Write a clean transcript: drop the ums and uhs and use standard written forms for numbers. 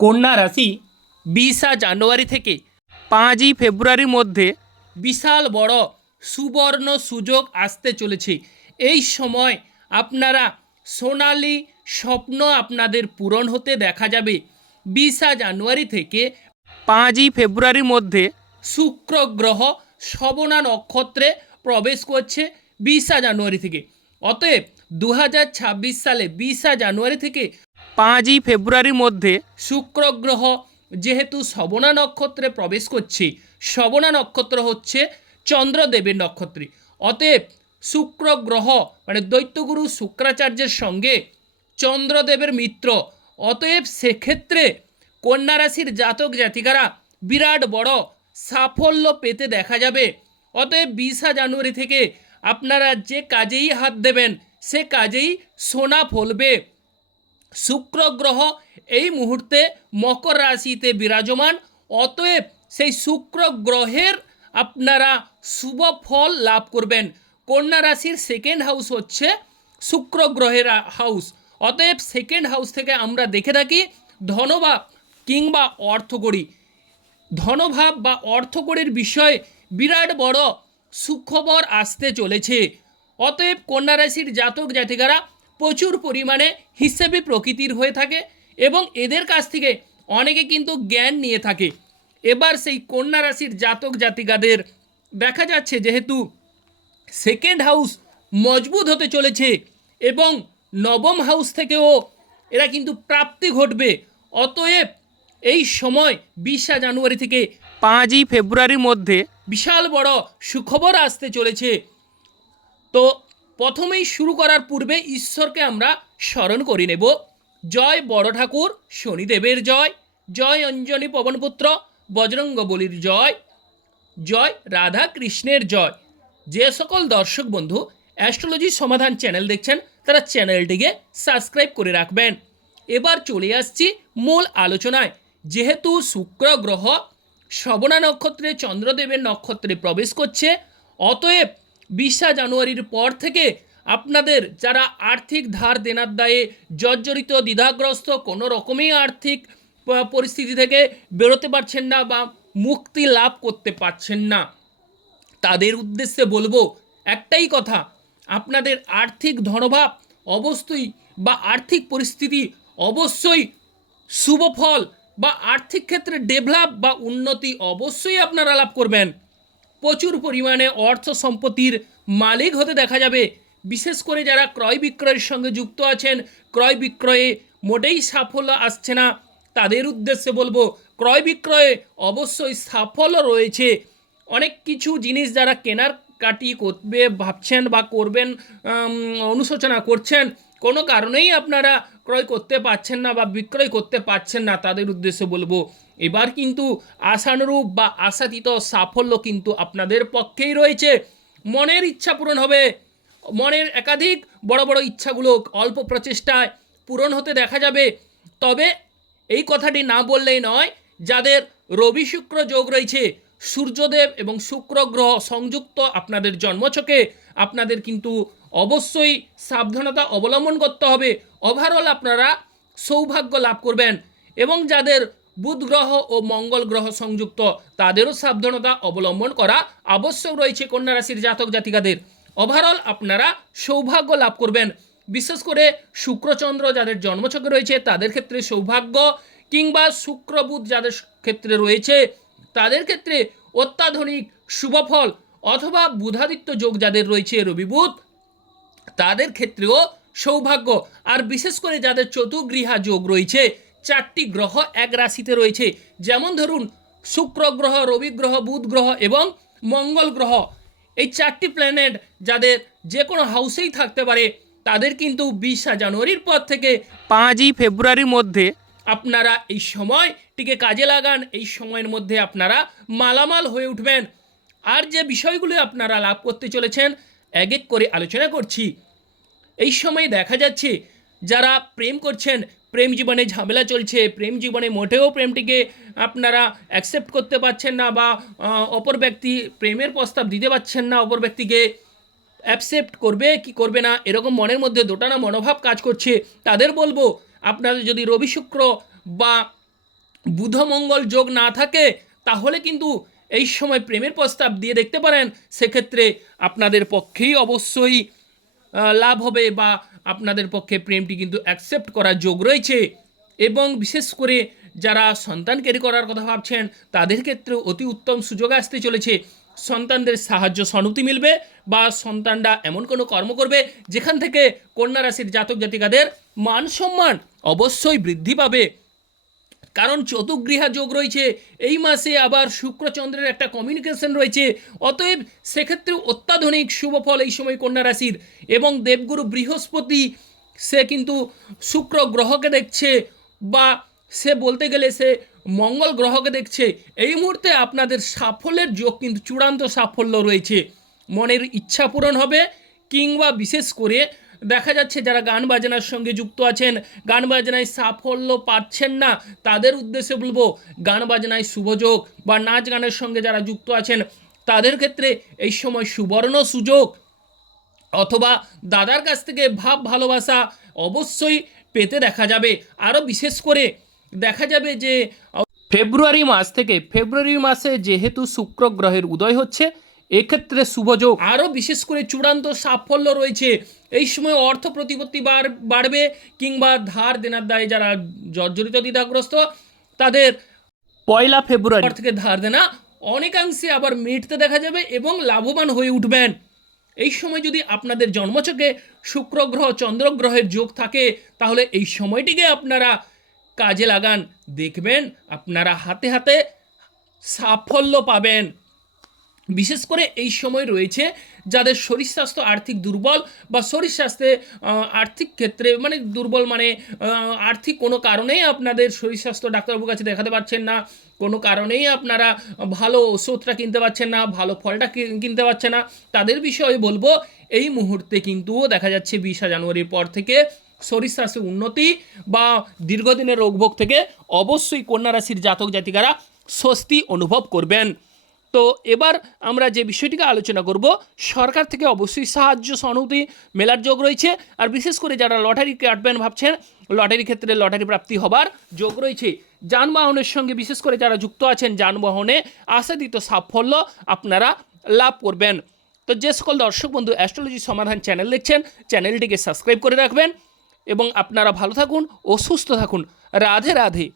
কন্যা রাশি 20 জানুয়ারি থেকে 5 ফেব্রুয়ারির মধ্যে বিশাল বড় সুবর্ণ সুযোগ আসতে চলেছে। এই সময় আপনারা সোনালি স্বপ্ন আপনাদের পূরণ হতে দেখা যাবে। 20 জানুয়ারি থেকে 5 ফেব্রুয়ারির মধ্যে শুক্র গ্রহ শ্রবণা নক্ষত্রে প্রবেশ করছে 20 জানুয়ারি থেকে। অতএব 2026 সালে 20 জানুয়ারি থেকে 5 ফেব্রুয়ারির মধ্যে শুক্র গ্রহ যেহেতু শ্রবণা নক্ষত্রে প্রবেশ করছে, শ্রবণা নক্ষত্র হচ্ছে চন্দ্রদেবের নক্ষত্রে, অতএব শুক্র গ্রহ মানে দৈত্যগুরু শুক্রাচার্যের সঙ্গে চন্দ্রদেবের মিত্র, অতএব সেক্ষেত্রে কন্যা রাশির জাতক জাতিকারা বিরাট বড় সাফল্য পেতে দেখা যাবে। অতএব 20 জানুয়ারি থেকে আপনারা যে কাজেই হাত দেবেন সে কাজেই সোনা ফলবে। শুক্র গ্রহ এই মুহূর্তে মকর রাশিতে বিরাজমান, অতএব সেই শুক্র গ্রহের আপনারা শুভ ফল লাভ করবেন। কন্যা রাশির সেকেন্ড হাউস হচ্ছে শুক্র গ্রহের হাউস, অতএব সেকেন্ড হাউস থেকে আমরা দেখে থাকি ধনভাব কিংবা অর্থকড়ি। ধনভাব বা অর্থকড়ির বিষয়ে বিরাট বড় সুখবর আসতে চলেছে। অতএব কন্যা রাশির জাতক জাতিকারা প্রচুর পরিমাণে হিসেবে প্রকৃতির হয়ে থাকে এবং এদের কাছ থেকে অনেকে কিন্তু জ্ঞান নিয়ে থাকে। এবার সেই কন্যা রাশির জাতক জাতিকাদের দেখা যাচ্ছে যেহেতু সেকেন্ড হাউস মজবুত হতে চলেছে এবং নবম হাউস থেকেও এরা কিন্তু প্রাপ্তি ঘটবে। অতএব এই সময় 20 জানুয়ারি থেকে 5 ফেব্রুয়ারির মধ্যে বিশাল বড় সুখবর আসতে চলেছে। তো প্রথমেই শুরু করার পূর্বে ঈশ্বরকে আমরা স্মরণ করে নেব। জয় বড় ঠাকুর শনিদেবের জয়, জয় অঞ্জনী পবনপুত্র বজরঙ্গবলীর জয়, জয় রাধা কৃষ্ণের জয়। যে সকল দর্শক বন্ধু অ্যাস্ট্রোলজি সমাধান চ্যানেল দেখছেন তারা চ্যানেলটিকে সাবস্ক্রাইব করে রাখবেন। এবার চলে আসছি মূল আলোচনায়। যেহেতু শুক্র গ্রহ শ্রবণা নক্ষত্রে চন্দ্রদেবের নক্ষত্রে প্রবেশ করছে, অতএব 20 জানুয়ারির পর থেকে আপনাদের যারা আর্থিক ধার দেনার দায়ে জর্জরিত দ্বিধাগ্রস্ত, কোনো রকমই আর্থিক পরিস্থিতি থেকে বেরোতে পারছেন না বা মুক্তি লাভ করতে পারছেন না, তাদের উদ্দেশ্যে বলবো একটাই কথা, আপনাদের আর্থিক ধনভাব অবশ্যই বা আর্থিক পরিস্থিতি অবশ্যই শুভ ফল বা আর্থিক ক্ষেত্রে ডেভেলপ বা উন্নতি অবশ্যই আপনারা লাভ করবেন। প্রচুর পরিমাণে অর্থ সম্পত্তির মালিক হতে দেখা যাবে। বিশেষ করে যারা ক্রয় বিক্রয়ের সঙ্গে যুক্ত আছেন, ক্রয় বিক্রয়ে মোটেই সাফল্য আসছে না, তাদের উদ্দেশ্যে বলবো ক্রয় বিক্রয়ে অবশ্যই সাফল্য রয়েছে। অনেক কিছু জিনিস যারা কেনার কাটি করবে ভাবছেন বা করবেন অনুশোচনা করছেন, কোনো কারণেই আপনারা ক্রয় করতে পারছেন না বা বিক্রয় করতে পারছেন না, তাদের উদ্দেশ্যে বলবো এবার কিন্তু আশানুরূপ বা আশাতীত সাফল্য কিন্তু আপনাদের পক্ষেই রয়েছে। মনের ইচ্ছা পূরণ হবে, মনের একাধিক বড় বড় ইচ্ছাগুলো অল্প প্রচেষ্টায় পূরণ হতে দেখা যাবে। তবে এই কথাটি না বললেই নয়, যাদের রবি শুক্র যোগ রয়েছে, সূর্যদেব এবং শুক্র গ্রহ সংযুক্ত আপনাদের জন্মছকে, আপনাদের কিন্তু অবশ্যই সাবধানতা অবলম্বন করতে হবে। ওভারঅল আপনারা সৌভাগ্য লাভ করবেন। এবং যাদের বুধ গ্রহ ও মঙ্গল গ্রহ সংযুক্ত, তাদেরও সাবধানতা অবলম্বন করা আবশ্যক রয়েছে কন্যা রাশির জাতক জাতিকাদের। ওভারঅল আপনারা সৌভাগ্য লাভ করবেন। বিশেষ করে শুক্রচন্দ্র যাদের জন্মছকে রয়েছে তাদের ক্ষেত্রে সৌভাগ্য, কিংবা শুক্র বুধ যাদের ক্ষেত্রে রয়েছে তাদের ক্ষেত্রে অত্যাধুনিক শুভফল, অথবা বুধাদিত্য যোগ যাদের রয়েছে রবি বুধ, তাদের ক্ষেত্রেও সৌভাগ্য। আর বিশেষ করে যাদের চতুর্গৃহা যোগ রয়েছে, 4টি গ্রহ এক রাশিতে রয়েছে, যেমন ধরুন শুক্র গ্রহ, রবি গ্রহ, বুধ গ্রহ এবং মঙ্গল গ্রহ, এই 4টি প্ল্যানেট যাদের যে কোনো হাউসেই থাকতে পারে, তাদের কিন্তু 20 জানুয়ারির পর থেকে 5 ফেব্রুয়ারির মধ্যে আপনারা এই সময়টিকে কাজে লাগান। এই সময়ের মধ্যে আপনারা মালামাল হয়ে উঠবেন। আর যে বিষয়গুলি আপনারা লাভ করতে চলেছেন এক এক করে আলোচনা করছি। এই সময় দেখা যাচ্ছে যারা প্রেম করছেন, প্রেম জীবনে ঝামেলা চলছে, প্রেম জীবনে মোটেও প্রেমটিকে আপনারা অ্যাকসেপ্ট করতে পারছেন না বা অপর ব্যক্তি প্রেমের প্রস্তাব দিতে পারছেন না, অপর ব্যক্তিকে অ্যাকসেপ্ট করবে কি করবে না এরকম মনের মধ্যে দোটানা মনোভাব কাজ করছে, তাদের বলবো আপনাদের যদি রবি শুক্র বা বুধ মঙ্গল যোগ না থাকে তাহলে কিন্তু এই সময় প্রেমের প্রস্তাব দিয়ে দেখতে পারেন, সেক্ষেত্রে আপনাদের পক্ষেই অবশ্যই লাভ হবে বা আপনাদের পক্ষে প্রেমটি কিন্তু অ্যাকসেপ্ট করার যোগ রয়েছে। এবং বিশেষ করে যারা সন্তান ক্যারি করার কথা ভাবছেন তাদের ক্ষেত্রে অতি উত্তম সুযোগ আসতে চলেছে। সন্তানদের সাহায্য সহানুভূতি মিলবে বা সন্তানরা এমন কোনো কর্ম করবে যেখান থেকে কন্যা রাশির জাতক জাতিকাদের মান সম্মান অবশ্যই বৃদ্ধি পাবে। কারণ চতুর্গৃহা যোগ রয়েছে এই মাসে, আবার শুক্রচন্দ্রের একটা কমিউনিকেশন রয়েছে, অতএব সেক্ষেত্রে অত্যাধুনিক শুভ ফল এই সময় কন্যা রাশির। এবং দেবগুরু বৃহস্পতি সে কিন্তু শুক্র গ্রহকে দেখছে, বা সে বলতে গেলে সে মঙ্গল গ্রহকে দেখছে। এই মুহূর্তে আপনাদের সাফল্যের যোগ কিন্তু চূড়ান্ত সাফল্য রয়েছে, মনের ইচ্ছা পূরণ হবে। কিংবা বিশেষ করে দেখা যাচ্ছে যারা গান বাজনার সঙ্গে যুক্ত আছেন, গান বাজনায় সাফল্য পাচ্ছেন না, তাদের উদ্দেশ্যে বলবো গান বাজনায় শুভযোগ, বা নাচ গানের সঙ্গে যারা যুক্ত আছেন তাদের ক্ষেত্রে এই সময় সুবর্ণ সুযোগ, অথবা দাদার কাছ থেকে ভাব ভালোবাসা অবশ্যই পেতে দেখা যাবে। আরও বিশেষ করে দেখা যাবে যে ফেব্রুয়ারি মাস থেকে, ফেব্রুয়ারি মাসে যেহেতু শুক্র গ্রহের উদয় হচ্ছে, এক্ষেত্রে শুভযোগ আরও বিশেষ করে চূড়ান্ত সাফল্য রয়েছে। এই সময় অর্থ প্রতিপত্তি বাড়বে, কিংবা ধার দেনার দায়ে যারা জর্জরিত দ্বিধাগ্রস্ত তাদের 1 ফেব্রুয়ারি থেকে ধার দেনা অনেকাংশে আবার মিটতে দেখা যাবে এবং লাভবান হয়ে উঠবেন। এই সময় যদি আপনাদের জন্মছকে শুক্র গ্রহ চন্দ্র গ্রহের যোগ থাকে তাহলে এই সময়টিকে আপনারা কাজে লাগান, দেখবেন আপনারা হাতে হাতে সাফল্য পাবেন। বিশেষ করে এই সময় রয়েছে যাদের শরীর স্বাস্থ্য আর্থিক দুর্বল, বা শরীর স্বাস্থ্যে আর্থিক ক্ষেত্রে মানে দুর্বল, মানে আর্থিক কোনো কারণেই আপনাদের শরীর স্বাস্থ্য ডাক্তারবাবুর কাছে দেখাতে পারছেন না, কোনো কারণেই আপনারা ভালো ওষুধটা কিনতে পারছেন না, ভালো ফলটা কিনতে পারছেন না, তাদের বিষয়ে বলবো এই মুহূর্তে কিন্তু দেখা যাচ্ছে 20 জানুয়ারির পর থেকে শরীর স্বাস্থ্যের উন্নতি বা দীর্ঘদিনের রোগভোগ থেকে অবশ্যই কন্যা রাশির জাতক জাতিকারা স্বস্তি অনুভব করবেন। তো এবার আমরা যে বিষয়টিকে আলোচনা করব, সরকার থেকে অবশ্যই সাহায্য সহানুভূতি মেলার যোগ রয়েছে। আর বিশেষ করে যারা লটারি কাটবেন ভাবছেন, লটারি ক্ষেত্রে লটারি প্রাপ্তি হবার যোগ রয়েছে। যানবাহনের সঙ্গে বিশেষ করে যারা যুক্ত আছেন, যানবাহনে আশাতীত সাফল্য আপনারা লাভ করবেন। তো যে সকল দর্শক বন্ধু অ্যাস্ট্রোলজি সমাধান চ্যানেল দেখছেন, চ্যানেলটিকে সাবস্ক্রাইব করে রাখবেন এবং আপনারা ভালো থাকুন ও সুস্থ থাকুন। রাধে রাধে।